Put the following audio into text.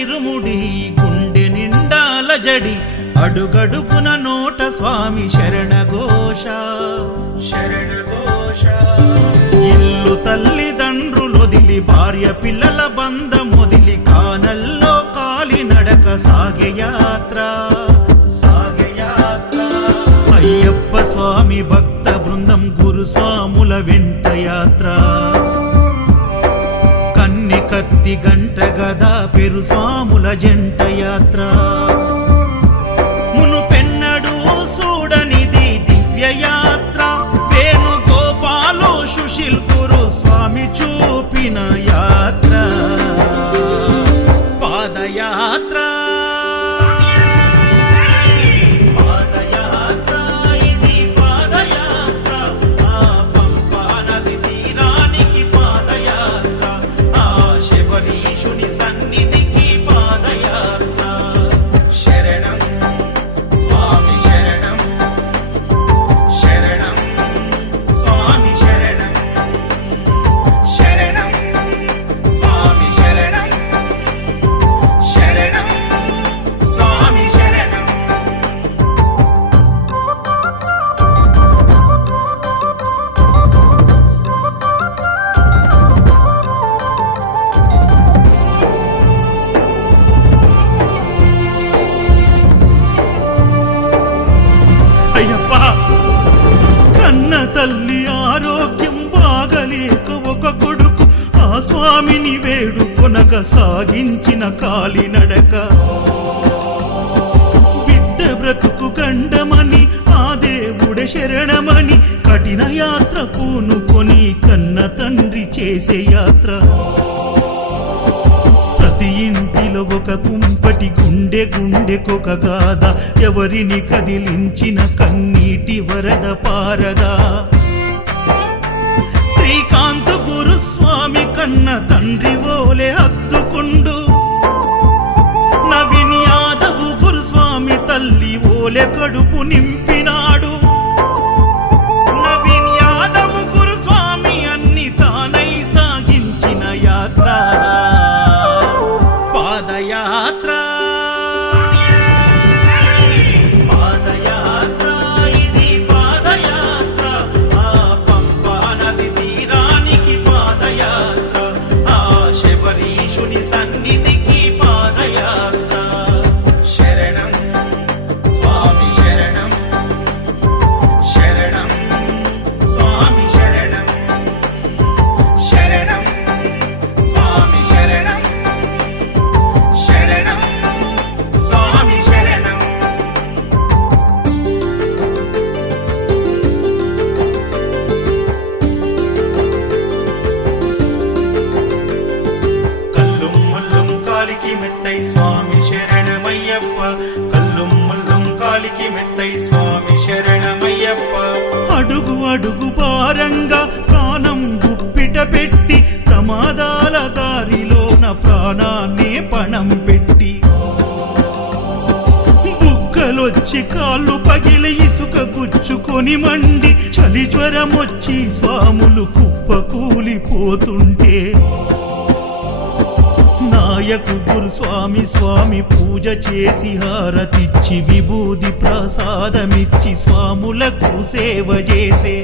ఇరుముడి గుండె నిండాల జడి అడుగడుగున నోట స్వామి శరణఘోష శరణఘోష. ఇల్లు తల్లిదండ్రులొదిలి భార్య పిల్లల బంధమొదిలి కానల్లో కాలి నడక సాగే యాత్ర సాగే యాత్ర. అయ్యప్ప స్వామి భక్త బృందం గురుస్వాముల వెంట యాత్ర. కన్నె కత్తి గంట గదా పెరు స్వాముల జంట యాత్ర. మునుపెన్నడూ చూడనిది దివ్య యాత్ర. వేణుగోపాలు సుశీల్ గురు స్వామి చూపిన యాత్ర పాదయాత్ర. సన్నిధికి పాదయాత్ర. శరణం స్వామి శరణం శరణం స్వామి శరణం శరణం స్వామి శరణం శరణం స్వామి శరణం. కన్న తల్లి ఆరోగ్యం బాగలేక ఒక కొడుకు ఆ స్వామిని వేడుకొనక సాగించిన కాలినడక. బిడ్డ బ్రతుకు గండమని ఆ దేవుడే శరణమని కఠిన యాత్ర పూనుకొని కన్న తండ్రి చేసే యాత్ర. ప్రతి ఇంటిలో ఒక కుంపటి గుండె గుండెకొక గాథ. ఎవరిని కదిలించిన కన్నీటి వరద పారదా. శ్రీకాంత్ గురుస్వామి కన్న తండ్రి ఓలే హత్తుకుండు. నవీన్ యాదవ్ గురుస్వామి తల్లి ఓలే కడుపు నింపినాడు. నవీన్ యాదవ్ గురుస్వామి అన్ని తానై సాగించిన యాత్ర పాదయాత్ర. పాదయాత్ర ఇది పాదయాత్ర. ఆ పంపా నది తీరానికి పాదయాత్ర. ఆ శబరీషుని సన్నిధికి పాదయాత్ర. శరణం స్వామి శరణం శరణం స్వామి శరణం శరణం స్వామి శరణం శరణం స్వామి శరణం. కల్లుం ముల్లుం కాలికి మెత్తై స్వామి శరణమయ్యప్ప. కల్లుం ముల్లుం కాలికి మెత్తై స్వామి శరణమయ్యప్ప. అడుగు అడుగు భారంగా ప్రాణం గుప్పిట పెట్టి ప్రమాదాల దారిలోన ప్రాణాన్నే పణం పెట్టి బుగ్గలొచ్చి కాళ్ళు పగిలి ఇసుక గుచ్చుకొని మండి చలి జ్వరమొచ్చి స్వాములు కుప్ప కూలిపోతుంటే నాయకు గురుస్వామి స్వామి పూజ చేసి హారతిచ్చి విభూది ప్రసాదమిచ్చి స్వాములకు సేవ చేసే